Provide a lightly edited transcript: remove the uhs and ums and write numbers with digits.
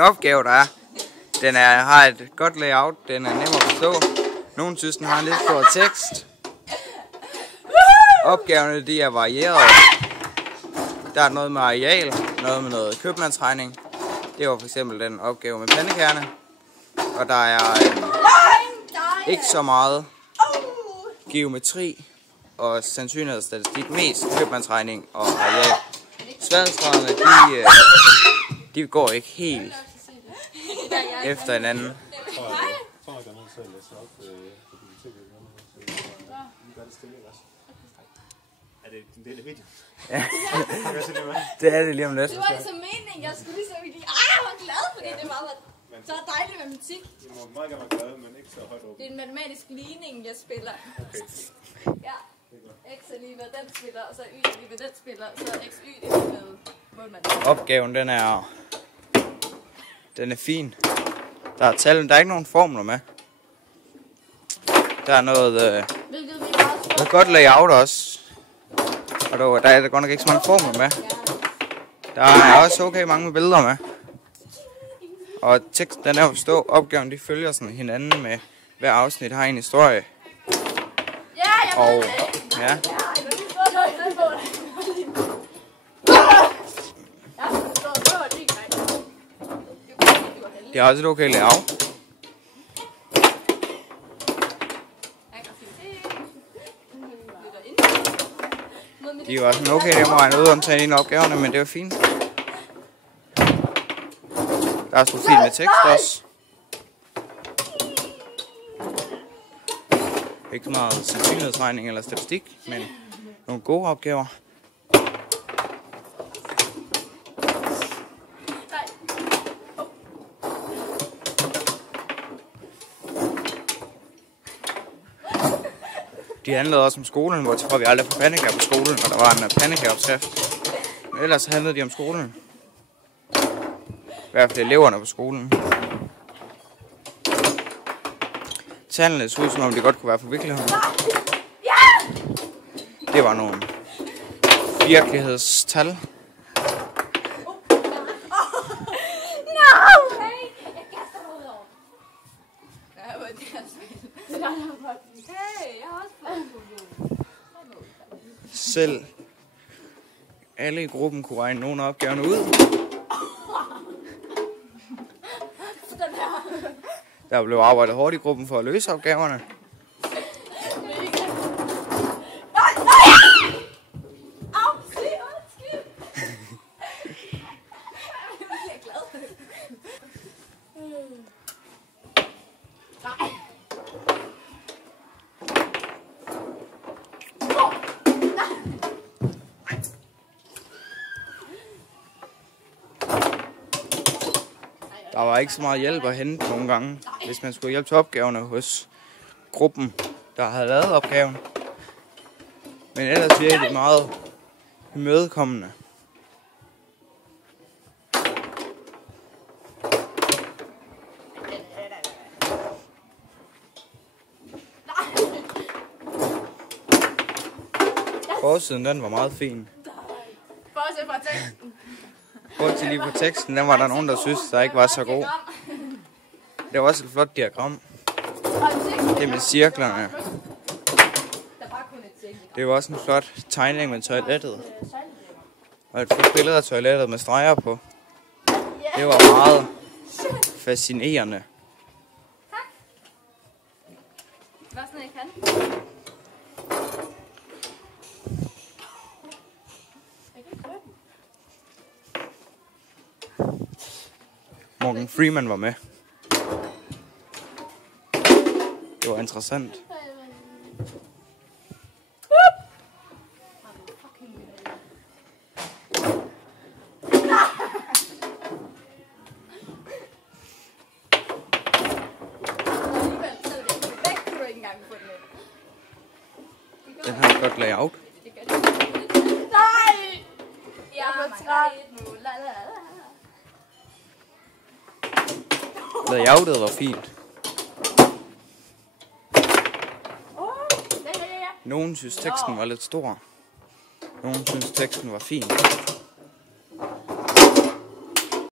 opgave, der er. Den har et godt layout, den er nem at forstå. Nogle synes, den har en lidt stor tekst. Opgaverne, de er varieret. Der er noget med areal, noget med noget købmandsregning. Det var for eksempel den opgave med pandekærne. Og der er ikke så meget geometri og sandsynlighedsstatistik, mest købmandsregning og areal. Sværhedsgraderne, de går ikke helt efter hinanden. Er det en del af videoen? Ja, det er det lige om lidt. Det var ligesom meningen, jeg skulle ligesom ikke... jeg var glad, fordi det var så dejlig matematik. I må meget gerne være glade, men ikke så højt op. Det er en matematisk ligning, jeg spiller. Okay. Ja. X er lige hvad den spiller, og så Y er lige hvad den spiller, og så XY er lige hvad målmanden. Opgaven, den er fin. Der er tal, der er ikke nogen formler med. Der er noget godt layout også. Og der er godt nok ikke så mange formler med. Der er også okay mange billeder med. Og teksten, den er at forstå. Opgaven, de følger sådan hinanden med hver afsnit har en historie. Og ja. Det er også et okay layout. De er jo også okay, det må regne ud om tage ind i opgaverne, men det er fint. Der er så fint med tekst også. Ikke så meget sandsynlighedsregning eller statistik, men nogle gode opgaver. De handlede også om skolen, hvor tror vi aldrig får pandekær på skolen, og der var en pandekæropskrift. Men ellers handlede de om skolen. I hvert fald eleverne på skolen. Tallene så ud som om det godt kunne være for virkeligheden. Det var nogle virkelighedstal. Selv alle i gruppen kunne regne nogle af opgaverne ud. Der blev arbejdet hårdt i gruppen for at løse opgaverne. Der var ikke så meget hjælp at hente nogle gange, hvis man skulle hjælpe til opgaverne hos gruppen, der havde lavet opgaven. Men ellers virkede det meget imødekommende. Forsiden, den var meget fin. Bortset fra teksten. Bortset lige på teksten, den var der nogen, der synes, der ikke var så god. Det var også et flot diagram. Det med cirklerne. Det var også en flot tegning med toilettet. Og et flot billede af toilettet med streger på. Det var meget fascinerende. Hvad sådan jeg kan? Morgan Freeman var med. Det var interessant. Den har et godt layout. Nej! Jeg er træt nu. Layoutet var fint. Nogen synes teksten var lidt stor. Nogen synes teksten var fin.